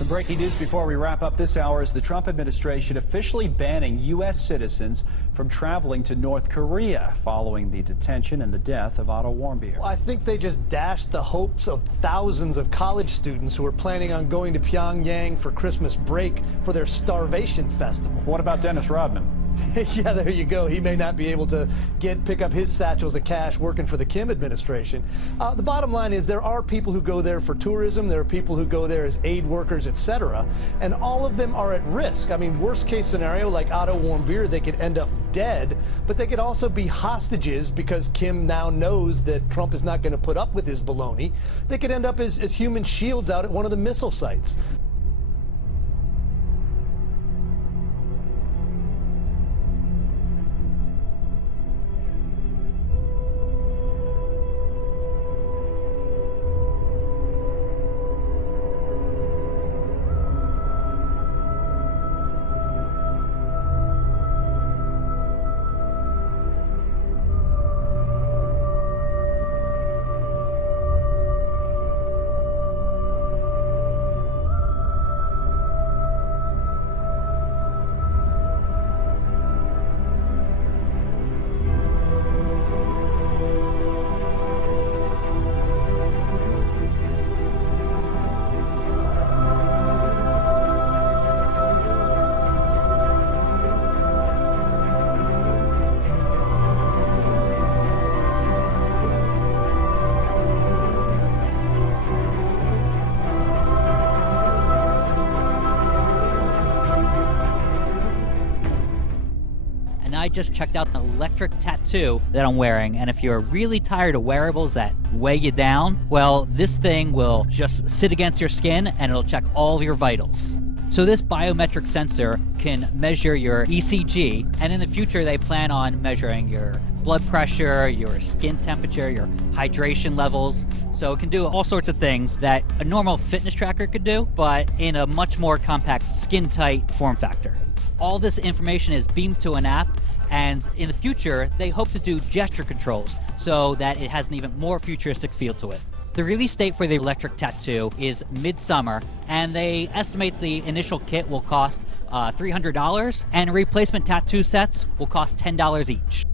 Some breaking news before we wrap up this hour is the Trump administration officially banning U.S. citizens from traveling to North Korea following the detention and the death of Otto Warmbier. Well, I think they just dashed the hopes of thousands of college students who are planning on going to Pyongyang for Christmas break for their starvation festival. What about Dennis Rodman? Yeah, there you go. He may not be able to pick up his satchels of cash working for the Kim administration. The bottom line is there are people who go there for tourism. There are people who go there as aid workers, etc. And all of them are at risk. I mean, worst case scenario, like Otto Warmbier, they could end up dead, but they could also be hostages because Kim now knows that Trump is not going to put up with his baloney. They could end up as human shields out at one of the missile sites. I just checked out an electric tattoo that I'm wearing, and if you're really tired of wearables that weigh you down, well, this thing will just sit against your skin and it'll check all of your vitals. So this biometric sensor can measure your ECG, and in the future they plan on measuring your blood pressure, your skin temperature, your hydration levels. So it can do all sorts of things that a normal fitness tracker could do, but in a much more compact, skin-tight form factor. All this information is beamed to an app, and in the future, they hope to do gesture controls so that it has an even more futuristic feel to it. The release date for the electric tattoo is midsummer, and they estimate the initial kit will cost $300, and replacement tattoo sets will cost $10 each.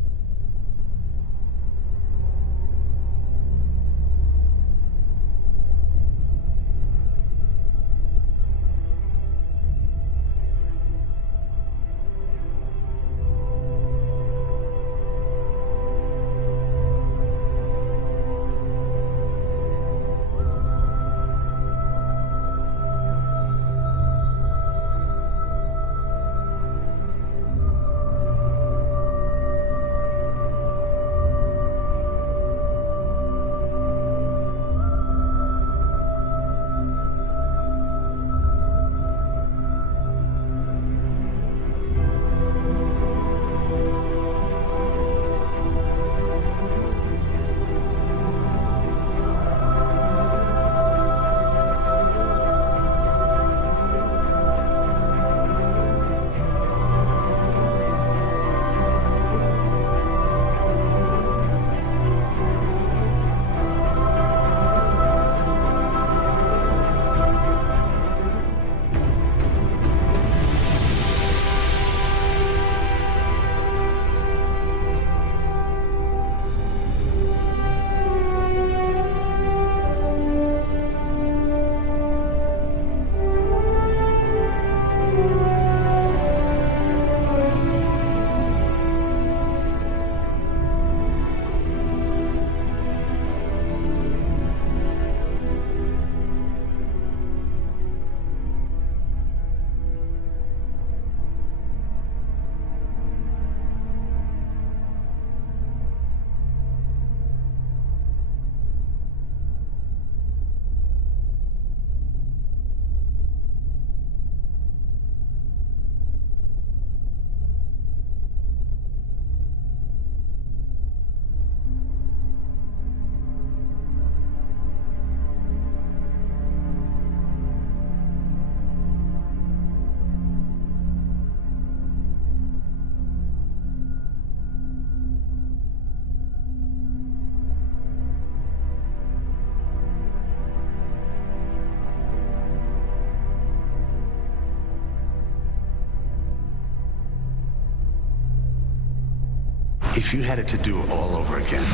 If you had it to do all over again,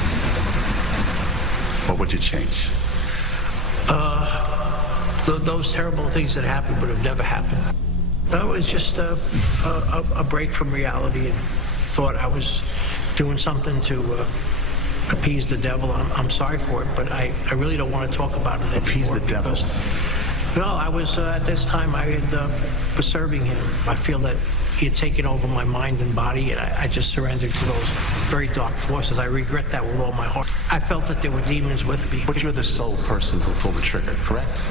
what would you change? Those terrible things that happened would have never happened. That was just a break from reality, and thought I was doing something to appease the devil. I'm sorry for it, but I really don't want to talk about it anymore. Appease the devil? No, I was, at this time, I was serving him. I feel that he had taken over my mind and body, and I just surrendered to those very dark forces. I regret that with all my heart. I felt that there were demons with me. But you're the sole person who pulled the trigger, correct?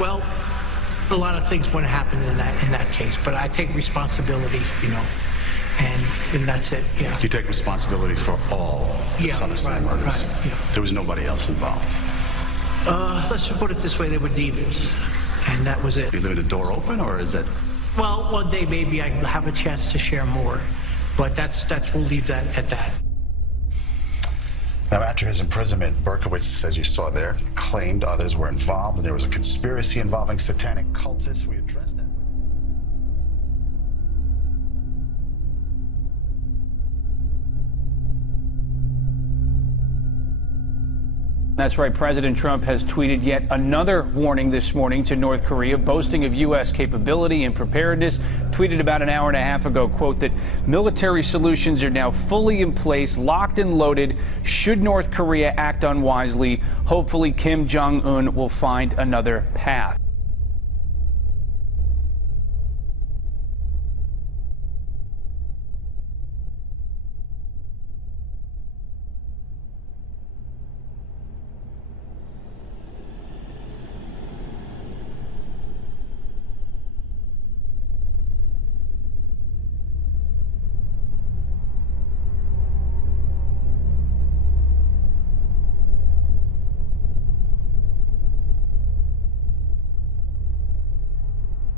Well, a lot of things wouldn't happen in that case, but I take responsibility, and that's it. Yeah. You take responsibility for all the Son of Sam murders. Right, yeah. There was nobody else involved. Let's just put it this way: there were demons, and that was it. You leaving the door open, or is it? Well, one day maybe I have a chance to share more, but we'll leave that at that. Now, after his imprisonment, Berkowitz, as you saw there, claimed others were involved, and there was a conspiracy involving satanic cultists. We addressed that. That's right. President Trump has tweeted yet another warning this morning to North Korea, boasting of U.S. capability and preparedness. Tweeted about an hour and a half ago, quote, that military solutions are now fully in place, locked and loaded. Should North Korea act unwisely, hopefully Kim Jong-un will find another path.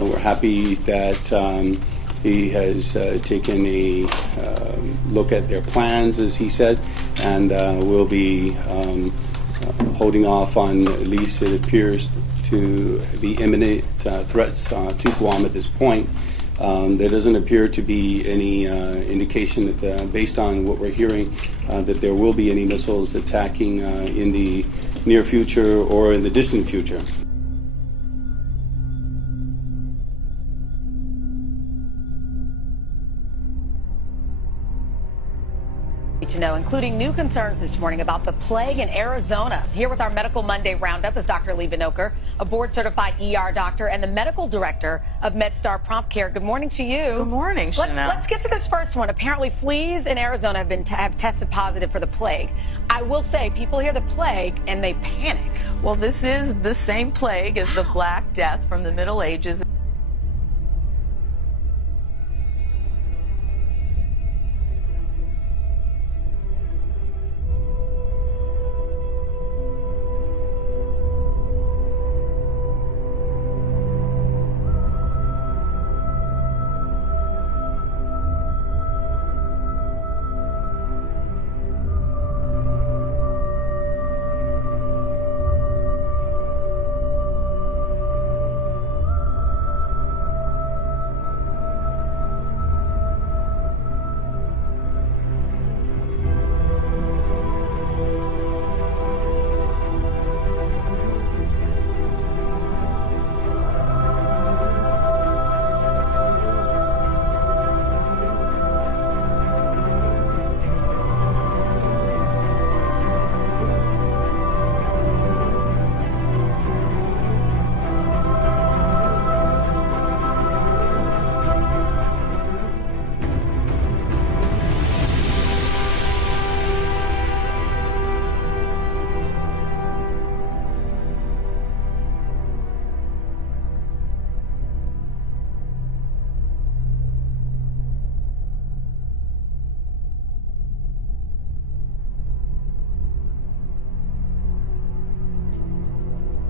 We're happy that he has taken a look at their plans, as he said, and will be holding off on, at least it appears to be, imminent threats to Guam at this point. There doesn't appear to be any indication that, based on what we're hearing, that there will be any missiles attacking in the near future or in the distant future. To know, including new concerns this morning about the plague in Arizona. Here with our Medical Monday Roundup is Dr. Lee Vinokur, a board-certified ER doctor and the medical director of MedStar Prompt Care. Good morning to you. Good morning, Chanel. Let's get to this first one. Apparently, fleas in Arizona have tested positive for the plague. I will say, people hear the plague and they panic. Well, this is the same plague as the Black Death from the Middle Ages.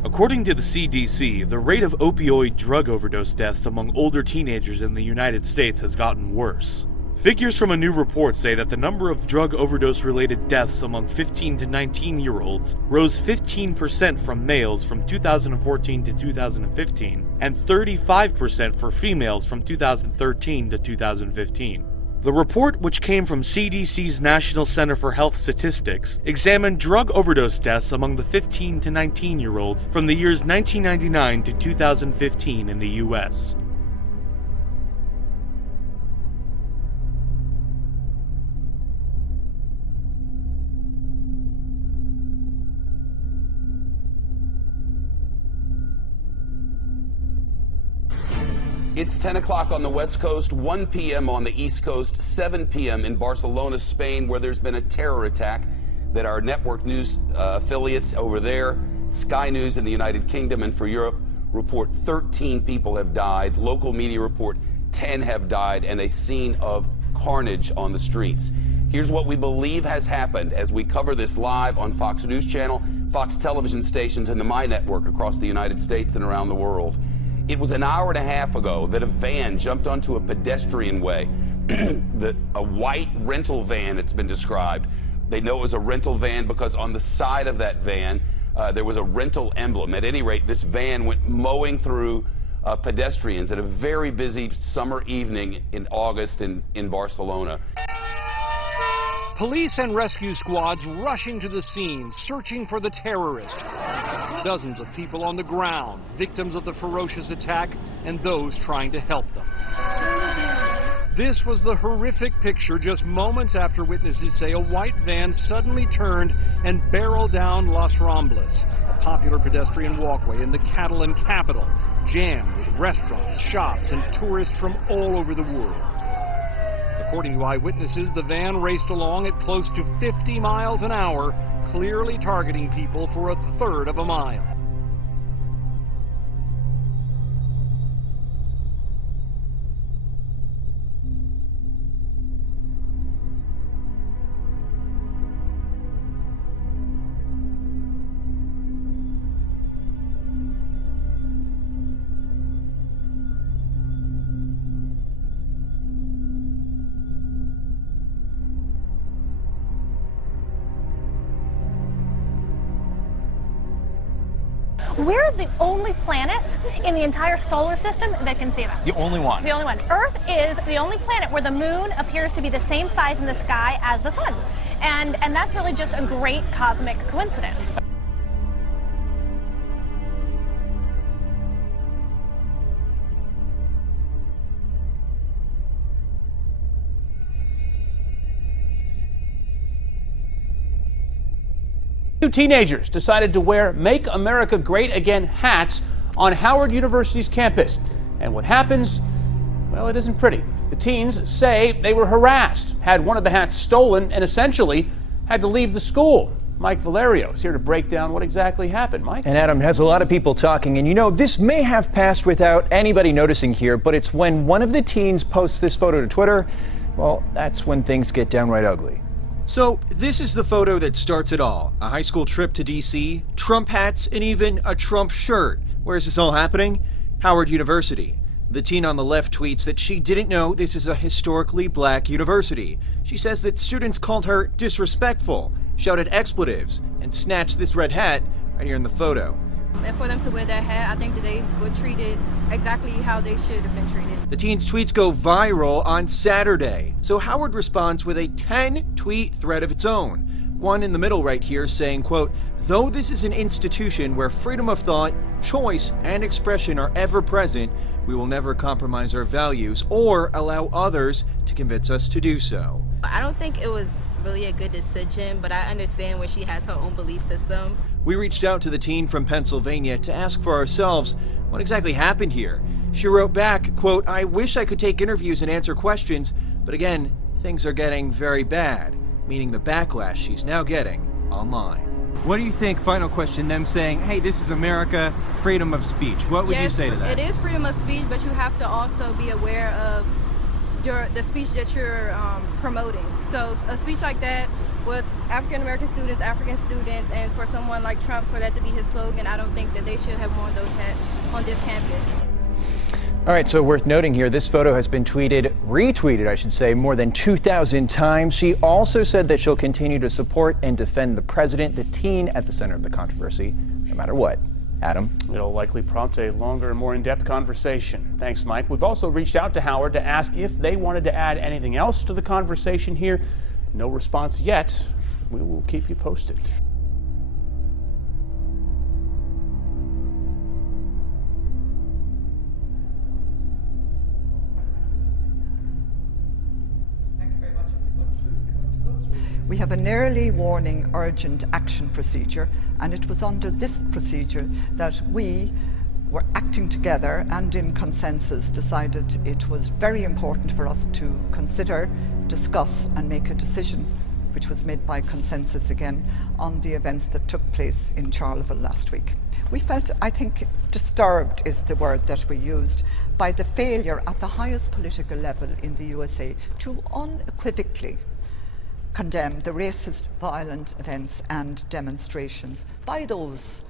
According to the CDC, the rate of opioid drug overdose deaths among older teenagers in the United States has gotten worse. Figures from a new report say that the number of drug overdose-related deaths among 15 to 19-year-olds rose 15% from males from 2014 to 2015, and 35% for females from 2013 to 2015. The report, which came from CDC's National Center for Health Statistics, examined drug overdose deaths among the 15 to 19-year-olds from the years 1999 to 2015 in the U.S. It's 10 o'clock on the West Coast, 1 p.m. on the East Coast, 7 p.m. in Barcelona, Spain, where there's been a terror attack that our network news affiliates over there, Sky News in the United Kingdom and for Europe, report 13 people have died. Local media report 10 have died, and a scene of carnage on the streets. Here's what we believe has happened as we cover this live on Fox News Channel, Fox television stations, and the My Network across the United States and around the world. It was an hour and a half ago that a van jumped onto a pedestrian way. A white rental van, it's been described. They know it was a rental van because on the side of that van, there was a rental emblem. At any rate, this van went mowing through pedestrians at a very busy summer evening in August in Barcelona. Police and rescue squads rushing to the scene, searching for the terrorist. Dozens of people on the ground, victims of the ferocious attack, and those trying to help them. This was the horrific picture just moments after witnesses say a white van suddenly turned and barreled down Las Ramblas, a popular pedestrian walkway in the Catalan capital, jammed with restaurants, shops, and tourists from all over the world. According to eyewitnesses, the van raced along at close to 50 miles an hour, clearly targeting people for a third of a mile. We're the only planet in the entire solar system that can see them. The only one? The only one. Earth is the only planet where the moon appears to be the same size in the sky as the sun. And that's really just a great cosmic coincidence. Two teenagers decided to wear Make America Great Again hats on Howard University's campus. And what happens? Well, it isn't pretty. The teens say they were harassed, had one of the hats stolen, and essentially had to leave the school. Mike Valerio is here to break down what exactly happened. Mike? And Adam, has a lot of people talking, and you know, this may have passed without anybody noticing here, but it's when one of the teens posts this photo to Twitter, well, that's when things get downright ugly. So, this is the photo that starts it all. A high school trip to DC, Trump hats, and even a Trump shirt. Where is this all happening? Howard University. The teen on the left tweets that she didn't know this is a historically black university. She says that students called her disrespectful, shouted expletives, and snatched this red hat right here in the photo. And for them to wear that hat, I think that they were treated exactly how they should have been treated. The teen's tweets go viral on Saturday. So Howard responds with a 10-tweet thread of its own. One in the middle right here saying, quote, "Though this is an institution where freedom of thought, choice, and expression are ever present, we will never compromise our values or allow others to convince us to do so." I don't think it was really a good decision, but I understand where she has her own belief system. We reached out to the teen from Pennsylvania to ask for ourselves what exactly happened here. She wrote back, quote, "I wish I could take interviews and answer questions, but again, things are getting very bad," meaning the backlash she's now getting online. What do you think, final question, them saying, hey, this is America, freedom of speech? What would you say to that? It is freedom of speech, but you have to also be aware of the speech that you're promoting. So a speech like that with African-American students, African students, and for someone like Trump, for that to be his slogan, I don't think that they should have worn those hats on this campus. All right, so worth noting here, this photo has been retweeted, I should say, more than 2,000 times. She also said that she'll continue to support and defend the president, the teen at the center of the controversy, no matter what. Adam? It'll likely prompt a longer and more in-depth conversation. Thanks, Mike. We've also reached out to Howard to ask if they wanted to add anything else to the conversation here. No response yet. We will keep you posted. We have an early warning urgent action procedure, and it was under this procedure that we were acting together and in consensus decided it was very important for us to consider, discuss and make a decision, which was made by consensus again, on the events that took place in Charleville last week. We felt, I think, disturbed is the word that we used, by the failure at the highest political level in the USA to unequivocally condemn the racist, violent events and demonstrations by those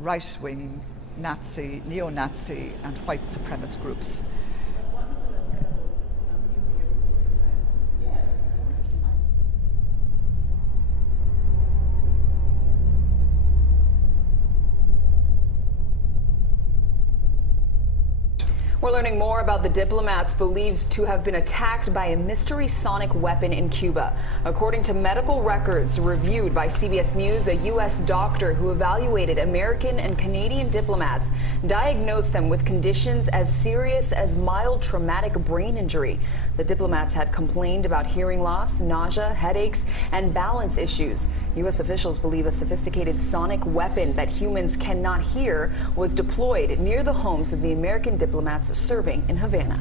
right-wing, Nazi, neo-Nazi and white supremacist groups. We're learning more about the diplomats believed to have been attacked by a mystery sonic weapon in Cuba. According to medical records reviewed by CBS News, a U.S. doctor who evaluated American and Canadian diplomats diagnosed them with conditions as serious as mild traumatic brain injury. The diplomats had complained about hearing loss, nausea, headaches, and balance issues. U.S. officials believe a sophisticated sonic weapon that humans cannot hear was deployed near the homes of the American diplomats serving in Havana.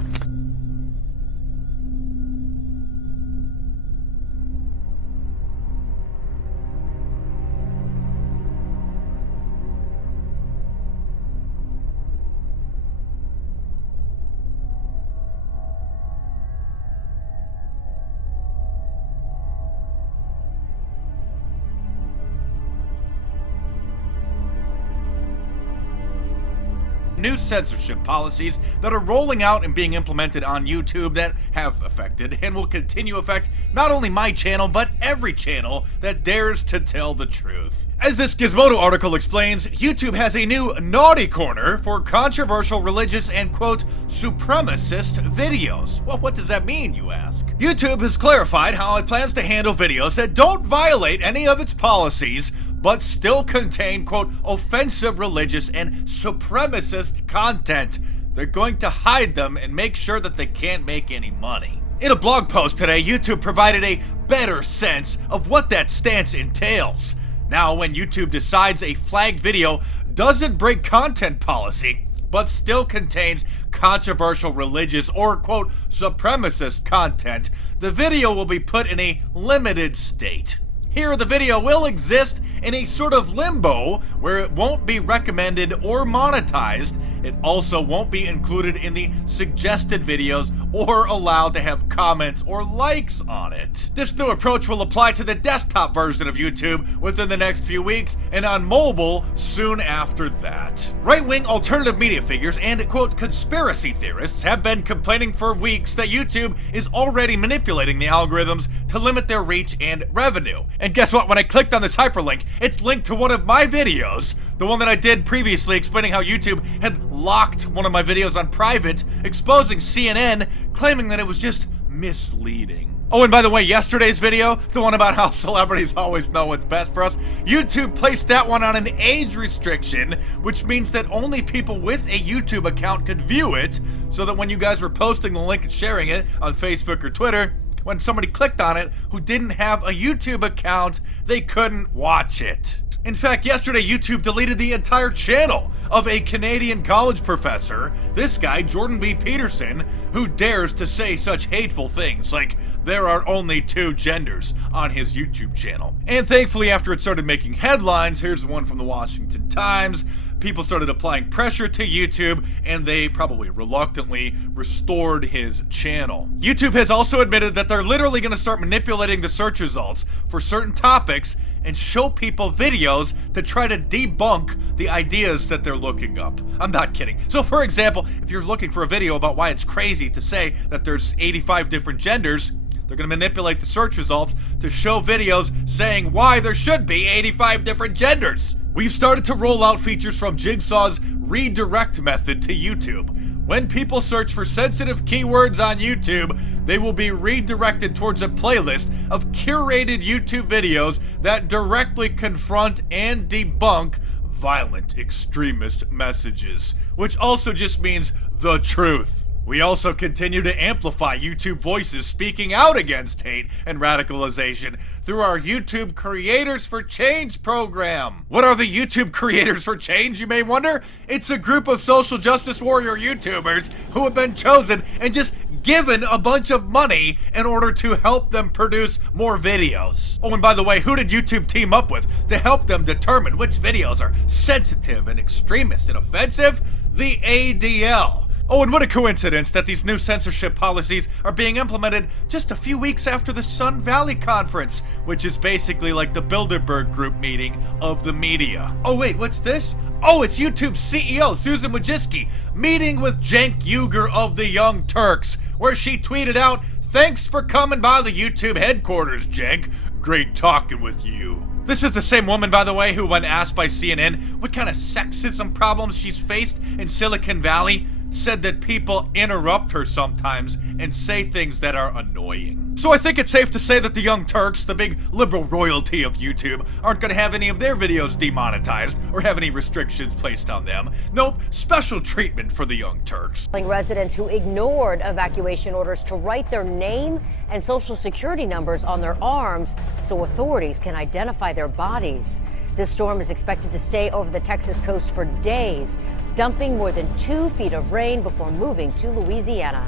New censorship policies that are rolling out and being implemented on YouTube that have affected and will continue to affect not only my channel, but every channel that dares to tell the truth. As this Gizmodo article explains, YouTube has a new naughty corner for controversial religious and quote, supremacist videos. Well, what does that mean, you ask? YouTube has clarified how it plans to handle videos that don't violate any of its policies, but still contain, quote, offensive religious and supremacist content. They're going to hide them and make sure that they can't make any money. In a blog post today, YouTube provided a better sense of what that stance entails. Now, when YouTube decides a flagged video doesn't break content policy, but still contains controversial religious or, quote, supremacist content, the video will be put in a limited state. Here, the video will exist in a sort of limbo where it won't be recommended or monetized. It also won't be included in the suggested videos or allowed to have comments or likes on it. This new approach will apply to the desktop version of YouTube within the next few weeks and on mobile soon after that. Right-wing alternative media figures and, quote, conspiracy theorists have been complaining for weeks that YouTube is already manipulating the algorithms to limit their reach and revenue. And guess what? When I clicked on this hyperlink, it's linked to one of my videos, the one that I did previously explaining how YouTube had locked one of my videos on private, exposing CNN, claiming that it was just misleading. Oh, and by the way, yesterday's video, the one about how celebrities always know what's best for us, YouTube placed that one on an age restriction, which means that only people with a YouTube account could view it, so that when you guys were posting the link and sharing it on Facebook or Twitter, when somebody clicked on it who didn't have a YouTube account, they couldn't watch it. In fact, yesterday YouTube deleted the entire channel of a Canadian college professor, this guy, Jordan B. Peterson, who dares to say such hateful things like there are only 2 genders on his YouTube channel. And thankfully, after it started making headlines, here's one from the Washington Times, people started applying pressure to YouTube, and they probably reluctantly restored his channel. YouTube has also admitted that they're literally going to start manipulating the search results for certain topics and show people videos to try to debunk the ideas that they're looking up. I'm not kidding. So for example, if you're looking for a video about why it's crazy to say that there's 85 different genders, they're going to manipulate the search results to show videos saying why there should be 85 different genders. We've started to roll out features from Jigsaw's redirect method to YouTube. When people search for sensitive keywords on YouTube, they will be redirected towards a playlist of curated YouTube videos that directly confront and debunk violent extremist messages, which also just means the truth. We also continue to amplify YouTube voices speaking out against hate and radicalization through our YouTube Creators for Change program. What are the YouTube Creators for Change, you may wonder? It's a group of social justice warrior YouTubers who have been chosen and just given a bunch of money in order to help them produce more videos. Oh, and by the way, who did YouTube team up with to help them determine which videos are sensitive and extremist and offensive? The ADL. Oh, and what a coincidence that these new censorship policies are being implemented just a few weeks after the Sun Valley Conference, which is basically like the Bilderberg Group meeting of the media. Oh wait, what's this? Oh, it's YouTube's CEO, Susan Wojcicki, meeting with Cenk Uygur of the Young Turks, where she tweeted out, "Thanks for coming by the YouTube headquarters, Cenk. Great talking with you." This is the same woman, by the way, who, when asked by CNN what kind of sexism problems she's faced in Silicon Valley, said that people interrupt her sometimes and say things that are annoying. So I think it's safe to say that the Young Turks, the big liberal royalty of YouTube, aren't going to have any of their videos demonetized or have any restrictions placed on them. Nope, special treatment for the Young Turks. Residents who ignored evacuation orders to write their name and social security numbers on their arms so authorities can identify their bodies. This storm is expected to stay over the Texas coast for days, dumping more than 2 feet of rain before moving to Louisiana.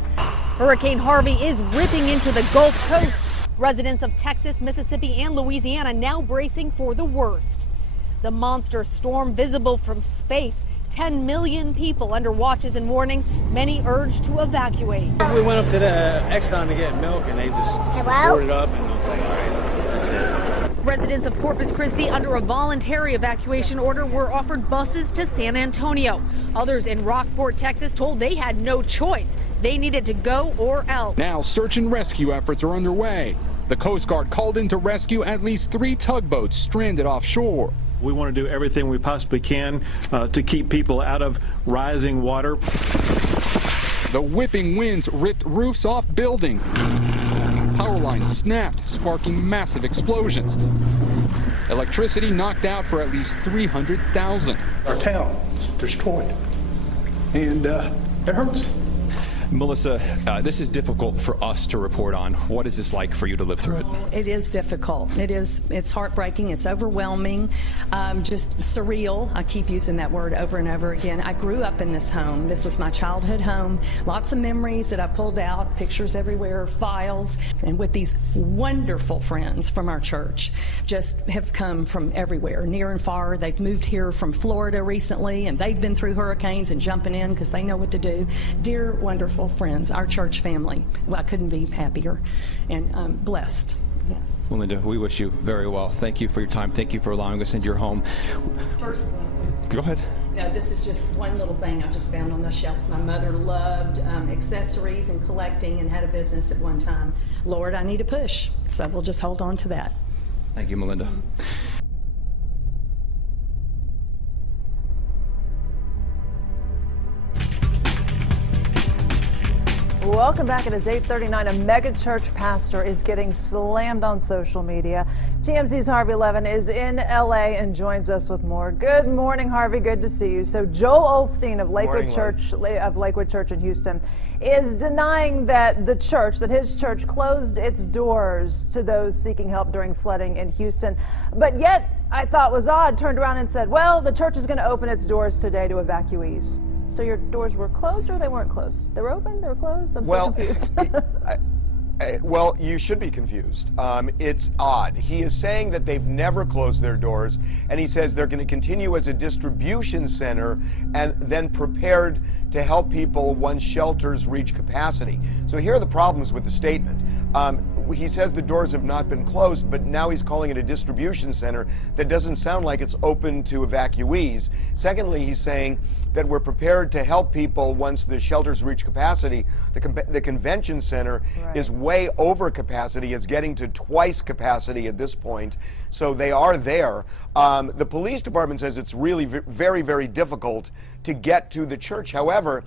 Hurricane Harvey is ripping into the Gulf Coast. Residents of Texas, Mississippi, and Louisiana now bracing for the worst. The monster storm visible from space. 10 million people under watches and warnings, many urged to evacuate. We went up to the Exxon to get milk and they just poured it up and I was like, all right, that's it. Residents of Corpus Christi under a voluntary evacuation order were offered buses to San Antonio. Others in Rockport, Texas told they had no choice. They needed to go or else. Now search and rescue efforts are underway. The Coast Guard called in to rescue at least 3 tugboats stranded offshore. We want to do everything we possibly can to keep people out of rising water. The whipping winds ripped roofs off buildings. Power lines snapped, sparking massive explosions. Electricity knocked out for at least 300,000. Our town is destroyed, and it hurts. Melissa, this is difficult for us to report on. What is this like for you to live through it? It is difficult. It's heartbreaking. It's overwhelming. Just surreal. I keep using that word over and over again. I grew up in this home. This was my childhood home. Lots of memories that I pulled out, pictures everywhere, files, and with these wonderful friends from our church. Just have come from everywhere, near and far. They've moved here from Florida recently, and they've been through hurricanes and jumping in because they know what to do. Dear, wonderful friends, our church family. Well, I couldn't be happier and blessed. Yes. Well, Linda, we wish you very well. Thank you for your time. Thank you for allowing us into your home. First, go ahead. No, this is just one little thing I just found on the shelf. My mother loved accessories and collecting and had a business at one time. Lord, I need a push, so we'll just hold on to that. Thank you, Melinda. Welcome back. It is 8:39. A mega church pastor is getting slammed on social media. TMZ's Harvey Levin is in LA and joins us with more. Good morning, Harvey. Good to see you. So Joel Osteen of Lakewood Church in Houston is denying that his church closed its doors to those seeking help during flooding in Houston. But yet, I thought was odd, turned around and said, well, the church is going to open its doors today to evacuees. So your doors were closed or they weren't closed? They were open? They were closed? I'm so confused. Well, you should be confused. It's odd. He is saying that they've never closed their doors, and he says they're going to continue as a distribution center and then prepared to help people once shelters reach capacity. So here are the problems with the statement. he says the doors have not been closed, but now he's calling it a distribution center that doesn't sound like it's open to evacuees. Secondly, he's saying that we're prepared to help people once the shelters reach capacity. The convention center is way over capacity. It's getting to twice capacity at this point, so they are there. The police department says it's really very, very difficult to get to the church. However,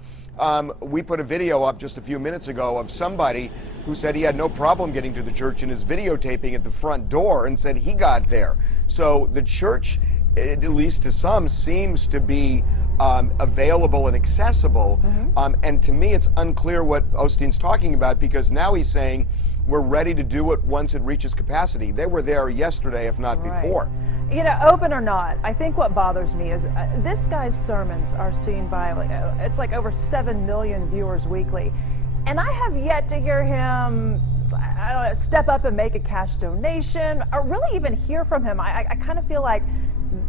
we put a video up just a few minutes ago of somebody who said he had no problem getting to the church and is videotaping at the front door and said he got there. So the church, at least to some, seems to be available and accessible. And to me, it's unclear what Osteen's talking about, because now he's saying we're ready to do it once it reaches capacity. They were there yesterday, if not before. You know, open or not, I think what bothers me is this guy's sermons are seen by, it's like over 7 million viewers weekly. And I have yet to hear him, I don't know, step up and make a cash donation, or really even hear from him. I kind of feel like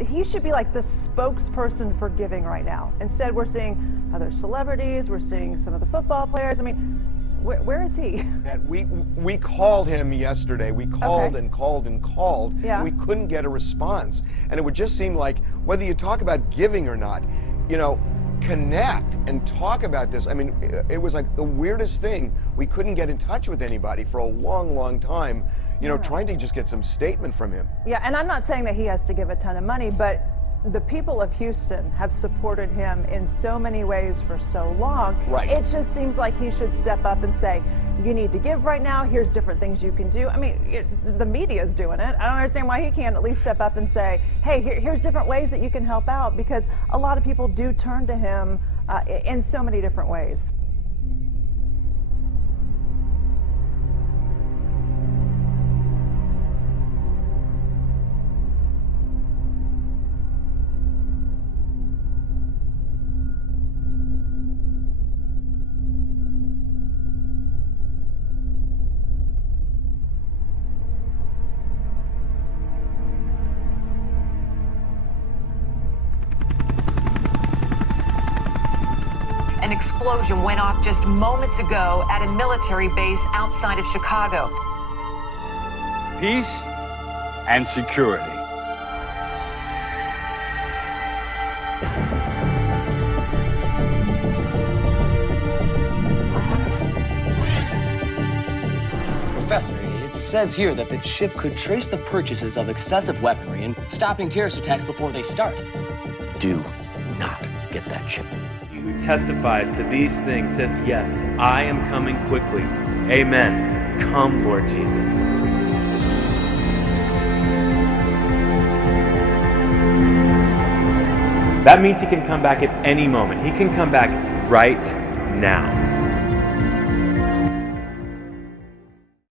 he should be like the spokesperson for giving right now. Instead, we're seeing other celebrities, we're seeing some of the football players. I mean, where is he? We called him yesterday. We called and called and called. And we couldn't get a response. And it would just seem like, whether you talk about giving or not, you know, connect and talk about this. I mean, it was like the weirdest thing. We couldn't get in touch with anybody for a long, long time, you know, trying to just get some statement from him. Yeah, and I'm not saying that he has to give a ton of money, but the people of Houston have supported him in so many ways for so long. It just seems like he should step up and say, you need to give right now, here's different things you can do. I mean, the media's doing it. I don't understand why he can't at least step up and say, hey, here's different ways that you can help out, because a lot of people do turn to him in so many different ways. An explosion went off just moments ago at a military base outside of Chicago. Peace and security. Professor, it says here that the chip could trace the purchases of excessive weaponry and stopping terrorist attacks before they start. Do not get that chip. Who testifies to these things says, yes, I am coming quickly. Amen. Come, Lord Jesus. That means he can come back at any moment. He can come back right now.